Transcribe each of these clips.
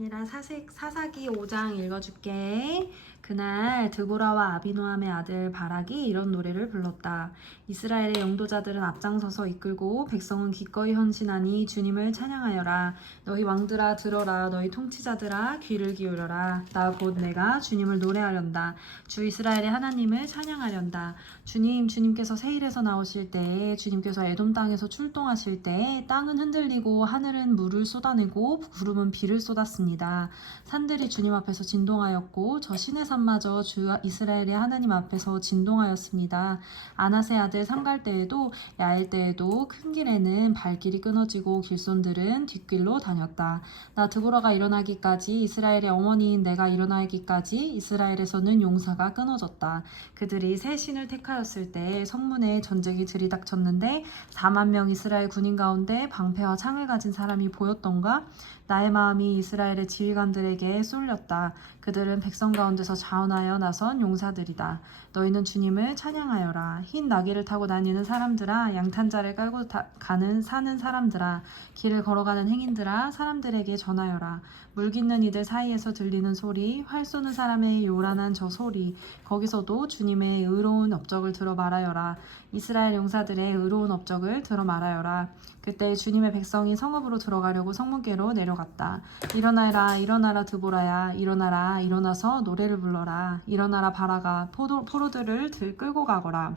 얘라 사사기 5장 읽어줄게. 그날 드보라와 아비노함의 아들 바락이 이런 노래를 불렀다. 이스라엘의 영도자들은 앞장서서 이끌고 백성은 기꺼이 헌신하니 주님을 찬양하여라. 너희 왕들아 들어라. 너희 통치자들아 귀를 기울여라. 나 곧 내가 주님을 노래하련다. 주 이스라엘의 하나님을 찬양하련다. 주님께서 세일에서 나오실 때에, 주님께서 에돔 땅에서 출동하실 때에 땅은 흔들리고 하늘은 물을 쏟아내고 구름은 비를 쏟았습니다. 산들이 주님 앞에서 진동하였고 저 시내 산마저 주 이스라엘의 하나님 앞에서 진동하였습니다. 아낫의 아들 삼갈 때에도 야엘 때에도 큰 길에는 발길이 끊어지고 길손들은 뒷길로 다녔다. 나 드보라가 일어나기까지, 이스라엘의 어머니인 내가 일어나기까지 이스라엘에서는 용사가 끊어졌다. 그들이 새 신을 택하였을 때 성문에 전쟁이 들이닥쳤는데 4만 명 이스라엘 군인 가운데 방패와 창을 가진 사람이 보였던가? 나의 마음이 이스라엘의 지휘관들에게 쏠렸다. 그들은 백성 가운데서 자원하여 나선 용사들이다. 너희는 주님을 찬양하여라. 흰 나귀를 타고 다니는 사람들아, 양탄자를 깔고 사는 사람들아, 길을 걸어가는 행인들아, 사람들에게 전하여라. 물 깃는 이들 사이에서 들리는 소리, 활 쏘는 사람의 요란한 저 소리, 거기서도 주님의 의로운 업적을 들어 말하여라. 이스라엘 용사들의 의로운 업적을 들어 말하여라. 그때 주님의 백성이 성읍으로 들어가려고 성문께로 내려갔다. 일어나라, 일어나라 드보라야, 일어나라, 일어나서 노래를 불러라. 일어나라 바라가, 포로들을 끌고 가거라.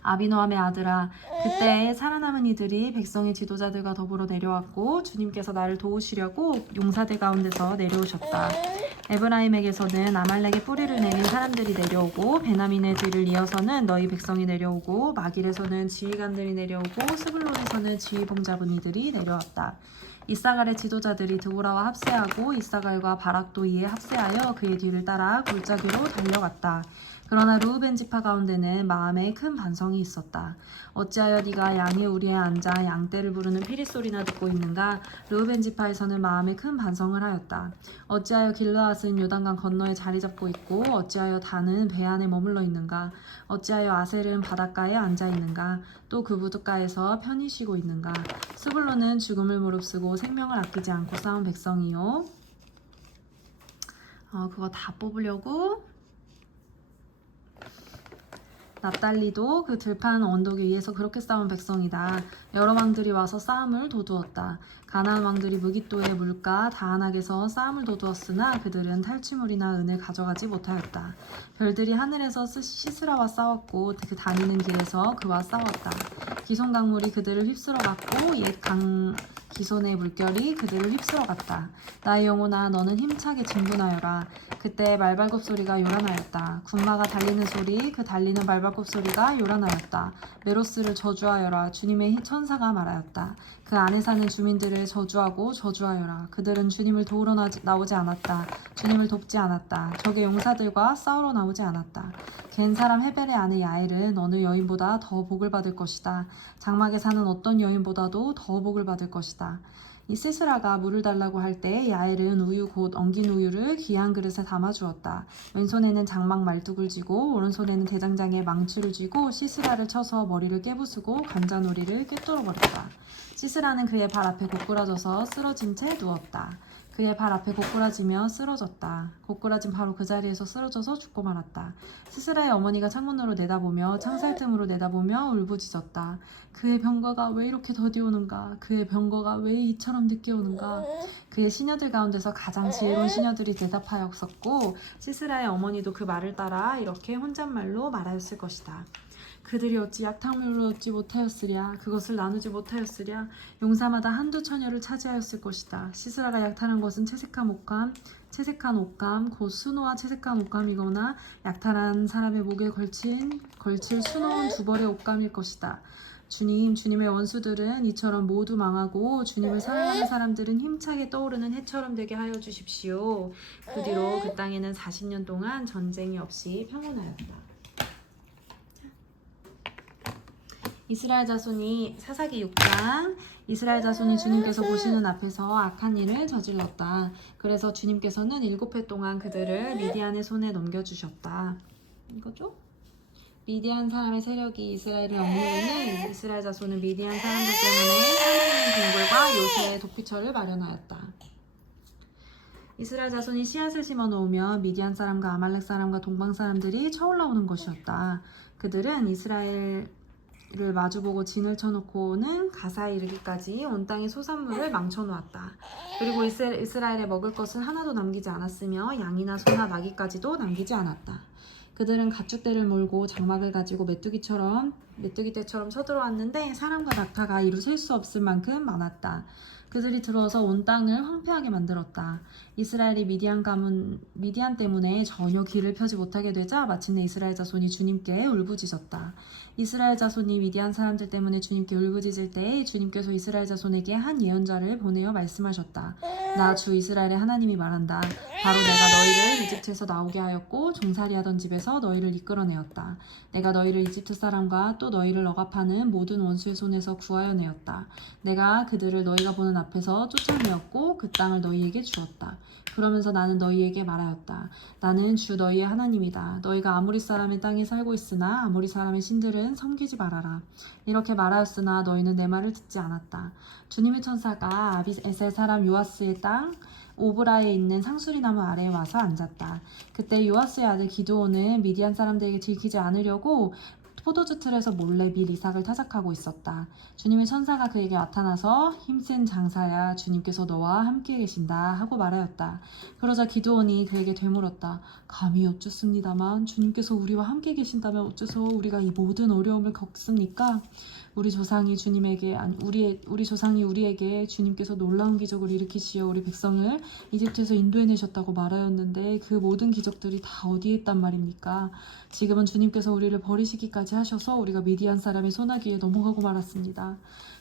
아비노함의 아들아, 그때 살아남은 이들이 백성의 지도자들과 더불어 내려왔고 주님께서 나를 도우시려고 용사들 가운데서 내려오셨다. 에브라임에게서는 아말렉의 뿌리를 내린 사람들이 내려오고 베냐민의 뒤를 이어서는 너희 백성이 내려오고 마길에서는 지휘관들이 내려오고 스불론에서는 지휘봉잡은 이들이 내려왔다. 이사갈의 지도자들이 드보라와 합세하고 이사갈과 바락도 이에 합세하여 그의 뒤를 따라 골짜기로 달려갔다. 그러나 르우벤 지파 가운데는 마음에 큰 반성이 있었다. 어찌하여 네가 양의 우리에 앉아 양떼를 부르는 피리 소리나 듣고 있는가? 르우벤 지파에서는 마음에 큰 반성을 하였다. 어찌하여 길르앗은 요단강 건너에 자리 잡고 있고 어찌하여 단은 배 안에 머물러 있는가? 어찌하여 아셀은 바닷가에 앉아 있는가? 또 그 부둣가에서 편히 쉬고 있는가? 스불론은 죽음을 무릅쓰고 생명을 아끼지 않고 싸운 백성이요. 그거 다 뽑으려고. 납달리도 그 들판 언덕 위에서 그렇게 싸운 백성이다. 여러 왕들이 와서 싸움을 도두었다. 가나안 왕들이 무깃도의 물가 다안악에서 싸움을 도두었으나 그들은 탈취물이나 은을 가져가지 못하였다. 별들이 하늘에서 시스라와 싸웠고 그 다니는 길에서 그와 싸웠다. 기손 강물이 그들을 휩쓸어 갔고 옛 기손의 물결이 그들을 휩쓸어 갔다. 나의 영혼아, 너는 힘차게 진군하여라. 그때 말발굽 소리가 요란하였다. 군마가 달리는 소리, 그 달리는 말발굽 소리가 요란하였다. 메로스를 저주하여라. 주님의 천사가 말하였다. 그 안에 사는 주민들을 저주하고 저주하여라. 그들은 주님을 도우러 나오지 않았다. 주님을 돕지 않았다. 적의 용사들과 싸우러 나오지 않았다. 갠 사람 헤벨의 아내 야엘은 어느 여인보다 더 복을 받을 것이다. 장막에 사는 어떤 여인보다도 더 복을 받을 것이다. 이 시스라가 물을 달라고 할 때 야엘은 우유 곧 엉긴 우유를 귀한 그릇에 담아 주었다. 왼손에는 장막 말뚝을 쥐고 오른손에는 대장장에 망치를 쥐고 시스라를 쳐서 머리를 깨부수고 관자놀이를 꿰뚫어 버렸다. 시스라는 그의 발 앞에 고꾸라져서 쓰러진 채 누웠다. 그의 발 앞에 고꾸라지며 쓰러졌다. 고꾸라진 바로 그 자리에서 쓰러져서 죽고 말았다. 시스라의 어머니가 창문으로 내다보며 창살 틈으로 내다보며 울부짖었다. 그의 병거가 왜 이렇게 더디 오는가? 그의 병거가 왜 이처럼 늦게 오는가? 그의 시녀들 가운데서 가장 지혜로운 시녀들이 대답하였었고 시스라의 어머니도 그 말을 따라 이렇게 혼잣말로 말하였을 것이다. 그들이 어찌 약탕물을 얻지 못하였으랴. 그것을 나누지 못하였으랴. 용사마다 한두 처녀를 차지하였을 것이다. 시스라가 약탈한 것은 채색한 옷감, 곧 수노와 채색한 옷감이거나 약탈한 사람의 목에 걸칠 수놓은 두 벌의 옷감일 것이다. 주님의 원수들은 이처럼 모두 망하고 주님을 사랑하는 사람들은 힘차게 떠오르는 해처럼 되게 하여 주십시오. 그 뒤로 그 땅에는 40년 동안 전쟁이 없이 평온하였다. 이스라엘 자손이 사사기 6장. 이스라엘 자손이 주님께서 보시는 앞에서 악한 일을 저질렀다. 그래서 주님께서는 7해 동안 그들을 미디안의 손에 넘겨주셨다. 이거죠? 미디안 사람의 세력이 이스라엘을 억누르니 이스라엘 자손은 미디안 사람들 때문에 하나님의 동굴과 요새의 도피처를 마련하였다. 이스라엘 자손이 씨앗을 심어 놓으면 미디안 사람과 아말렉 사람과 동방 사람들이 쳐올라오는 것이었다. 그들은 이스라엘을 마주보고 진을 쳐놓고는 가사에 이르기까지 온 땅의 소산물을 망쳐놓았다. 그리고 이스라엘에 먹을 것은 하나도 남기지 않았으며 양이나 소나 나귀까지도 남기지 않았다. 그들은 가축대를 몰고 장막을 가지고 메뚜기 떼처럼 쳐들어왔는데 사람과 낙타가 이루 셀 수 없을 만큼 많았다. 그들이 들어와서 온 땅을 황폐하게 만들었다. 이스라엘이 미디안 때문에 전혀 길을 펴지 못하게 되자 마침내 이스라엘 자손이 주님께 울부짖었다. 이스라엘 자손이 미디안 사람들 때문에 주님께 울부짖을 때 주님께서 이스라엘 자손에게 한 예언자를 보내어 말씀하셨다. 나 주 이스라엘의 하나님이 말한다. 바로 내가 너희를 이집트에서 나오게 하였고 종살이하던 집에서 너희를 이끌어내었다. 내가 너희를 이집트 사람과 또 너희를 억압하는 모든 원수의 손에서 구하여 내었다. 내가 그들을 너희가 보는 앞에서 쫓아내었고 그 땅을 너희에게 주었다. 그러면서 나는 너희에게 말하였다. 나는 주 너희의 하나님이다. 너희가 아모리 사람의 땅에 살고 있으나 아모리 사람의 신들은 섬기지 말아라. 이렇게 말하였으나 너희는 내 말을 듣지 않았다. 주님의 천사가 아비에셀 사람 요아스의 땅 오브라에 있는 상수리 나무 아래에 와서 앉았다. 그때 요아스의 아들 기드온은 미디안 사람들에게 들키지 않으려고 포도주 틀에서 몰래 밀 이삭을 타작하고 있었다. 주님의 천사가 그에게 나타나서 힘센 장사야 주님께서 너와 함께 계신다 하고 말하였다. 그러자 기드온이 그에게 되물었다. 감히 여쭙습니다만 주님께서 우리와 함께 계신다면 어째서 우리가 이 모든 어려움을 겪습니까? 우리 조상이 우리에게 주님께서 놀라운 기적을 일으키시어 우리 백성을 이집트에서 인도해내셨다고 말하였는데 그 모든 기적들이 다 어디에 있단 말입니까? 지금은 주님께서 우리를 버리시기까지 하셔서 우리가 미디안 사람의 소나기에 넘어가고 말았습니다.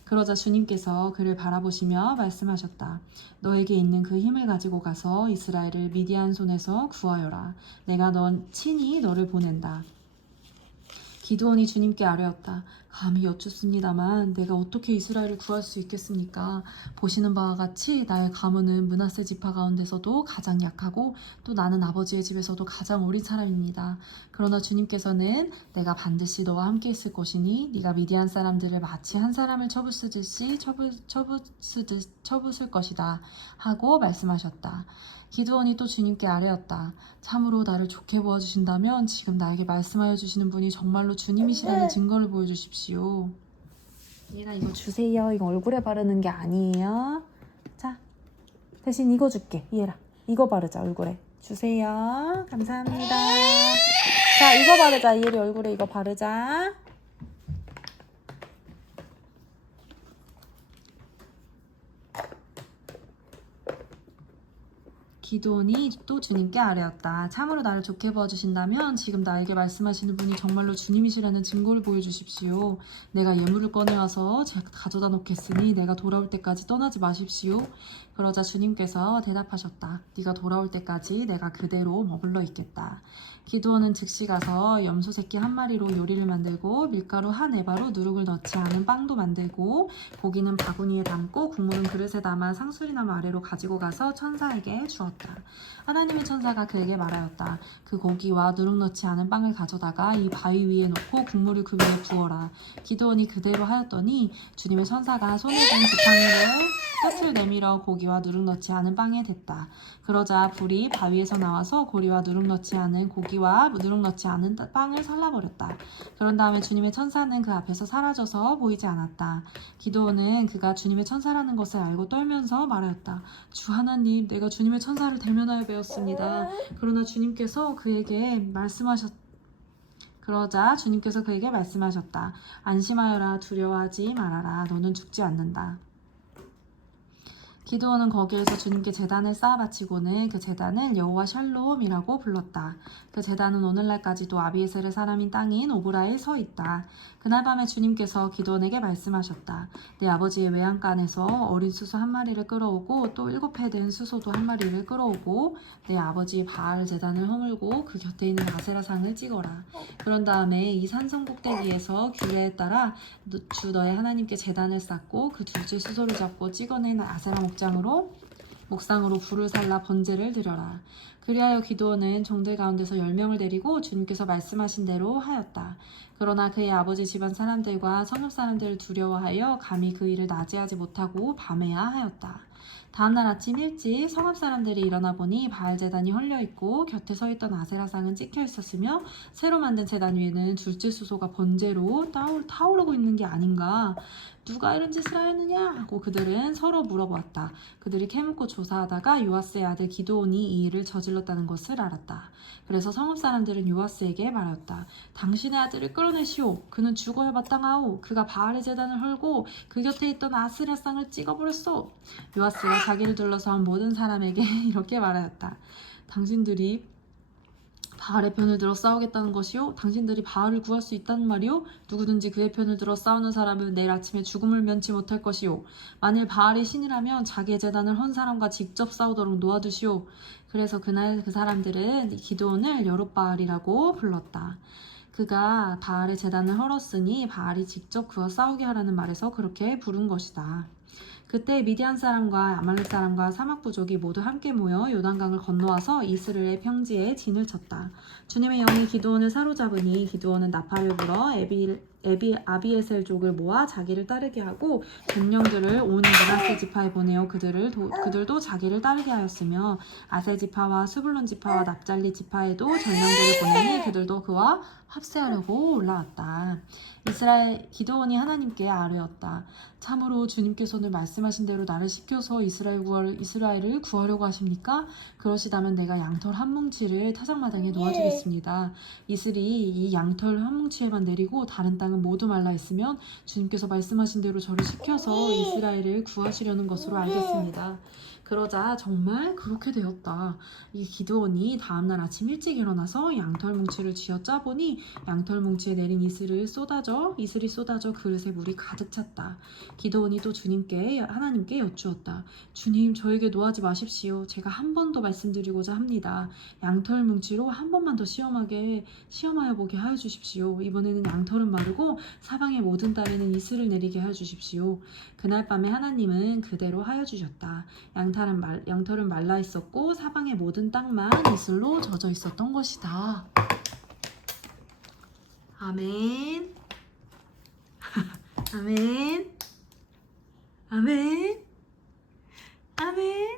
그러자 주님께서 그를 바라보시며 말씀하셨다. 너에게 있는 그 힘을 가지고 가서 이스라엘을 미디안 손에서 구하여라. 내가 친히 너를 보낸다. 기드온이 주님께 아뢰었다. 감히 여쭙습니다만 내가 어떻게 이스라엘을 구할 수 있겠습니까? 보시는 바와 같이 나의 가문은 므낫세 지파 가운데서도 가장 약하고 또 나는 아버지의 집에서도 가장 어린 사람입니다. 그러나 주님께서는 내가 반드시 너와 함께 있을 것이니 네가 미디안 사람들을 마치 한 사람을 쳐부수듯이 쳐부술 것이다 하고 말씀하셨다. 기드온이 또 주님께 아뢰었다. 참으로 나를 좋게 보아주신다면 지금 나에게 말씀하여 주시는 분이 정말로 주님이시라는 증거를 보여주십시오. 얘가 이거 주세요. 이거 얼굴에 바르는 게 아니에요. 자, 대신 이거 줄게. 얘라, 이거 바르자 얼굴에. 주세요. 감사합니다. 자, 이거 바르자. 얘리 얼굴에 이거 바르자. 기드온이 또 주님께 아뢰었다. 참으로 나를 좋게 보아주신다면 지금 나에게 말씀하시는 분이 정말로 주님이시라는 증거를 보여주십시오. 내가 예물을 꺼내와서 제가 가져다 놓겠으니 내가 돌아올 때까지 떠나지 마십시오. 그러자 주님께서 대답하셨다. 네가 돌아올 때까지 내가 그대로 머물러 있겠다. 기드온은 즉시 가서 염소 새끼 한 마리로 요리를 만들고 밀가루 한 에바로 누룩을 넣지 않은 빵도 만들고 고기는 바구니에 담고 국물은 그릇에 담아 상수리나무 아래로 가지고 가서 천사에게 주었다. 하나님의 천사가 그에게 말하였다. 그 고기와 누룩 넣지 않은 빵을 가져다가 이 바위 위에 놓고 국물을 그 위에 부어라. 기드온이 그대로 하였더니 주님의 천사가 손에 든 지팡이를 끝을 내밀어 고기와 누룩 넣지 않은 빵에 댔다. 그러자 불이 바위에서 나와서 고기와 누룩 넣지 않은 빵을 살라버렸다. 그런 다음에 주님의 천사는 그 앞에서 사라져서 보이지 않았다. 기드온은 그가 주님의 천사라는 것을 알고 떨면서 말하였다. 주 하나님, 내가 주님의 천사를 대면하여 배웠습니다. 그러자 주님께서 그에게 말씀하셨다. 안심하여라. 두려워하지 말아라. 너는 죽지 않는다. 기드온은 거기에서 주님께 제단을 쌓아 바치고는 그 제단을 여호와 샬롬이라고 불렀다. 그 제단은 오늘날까지도 아비에셀의 사람인 땅인 오브라에 서 있다. 그날 밤에 주님께서 기드온에게 말씀하셨다. 내 아버지의 외양간에서 어린 수소 한 마리를 끌어오고 또 7해 된 수소도 한 마리를 끌어오고 내 아버지 바알 제단을 허물고 그 곁에 있는 아세라상을 찍어라. 그런 다음에 이 산성 꼭대기에서 규례에 따라 주 너의 하나님께 제단을 쌓고 그 둘째 수소를 잡고 찍어낸 아세라 목상으로 불을 살라 번제를 드려라. 그리하여 기드온은 종들 가운데서 10명을 데리고 주님께서 말씀하신 대로 하였다. 그러나 그의 아버지 집안 사람들과 성읍 사람들을 두려워하여 감히 그 일을 낮에 하지 못하고 밤에야 하였다. 다음날 아침 일찍 성읍 사람들이 일어나 보니 바알 제단이 헐려 있고 곁에 서 있던 아세라상은 찍혀 있었으며 새로 만든 제단 위에는 둘째 수소가 번제로 타오르고 있는 게 아닌가. 누가 이런 짓을 하였느냐 하고 그들은 서로 물어보았다. 그들이 캐묻고 조사하다가 요아스의 아들 기드온이 이 일을 저질렀다는 것을 알았다. 그래서 성읍 사람들은 요아스에게 말하였다. 당신의 아들을 끌어내시오. 그는 죽어야 마땅하오. 그가 바알의 제단을 헐고 그 곁에 있던 아스라상을 찍어버렸소. 요아스가 자기를 둘러싼 모든 사람에게 이렇게 말하였다. 당신들이 바알의 편을 들어 싸우겠다는 것이요? 당신들이 바알을 구할 수 있다는 말이요? 누구든지 그의 편을 들어 싸우는 사람은 내일 아침에 죽음을 면치 못할 것이요. 만일 바알이 신이라면 자기의 제단을 헌 사람과 직접 싸우도록 놓아두시오. 그래서 그날 그 사람들은 기드온을 여룻바알이라고 불렀다. 그가 바알의 제단을 헐었으니 바알이 직접 그와 싸우게 하라는 말에서 그렇게 부른 것이다. 그때 미디안 사람과 아말렉 사람과 사막 부족이 모두 함께 모여 요단강을 건너와서 이스라엘 평지에 진을 쳤다. 주님의 영이 기드온을 사로잡으니 기드온은 나팔을 불어 아비에셀족을 모아 자기를 따르게 하고 백령들을 온 므낫세 지파에 보내어 그들도 자기를 따르게 하였으며 아셀 지파와 스불론 지파와 납잘리 지파에도 전령들을 보내니 그들도 그와 합세하려고 올라왔다. 기드온이 하나님께 아뢰었다. 참으로 주님께서는 말씀하신 대로 나를 시켜서 이스라엘을 구하려고 하십니까? 그러시다면 내가 양털 한 뭉치를 타작마당에 놓아주겠습니다. 이슬이 이 양털 한 뭉치에만 내리고 다른 땅은 모두 말라 있으면 주님께서 말씀하신 대로 저를 시켜서 이스라엘을 구하시려는 것으로 알겠습니다. 그러자 정말 그렇게 되었다. 이 기드온이 다음날 아침 일찍 일어나서 양털 뭉치를 쥐어 짜보니 양털 뭉치에 내린 이슬이 쏟아져 그릇에 물이 가득 찼다. 기드온이 또 하나님께 여쭈었다. 주님, 저에게 노하지 마십시오. 제가 한 번 더 말씀드리고자 합니다. 양털 뭉치로 한 번만 더 시험하여 보게 하여 주십시오. 이번에는 양털은 마르고 사방의 모든 땅에는 이슬을 내리게 하여 주십시오. 그날 밤에 하나님은 그대로 하여 주셨다. 양털은 말라 있었고 사방의 모든 땅만 이슬로 젖어 있었던 것이다. 아멘. 아멘. 아멘. 아멘.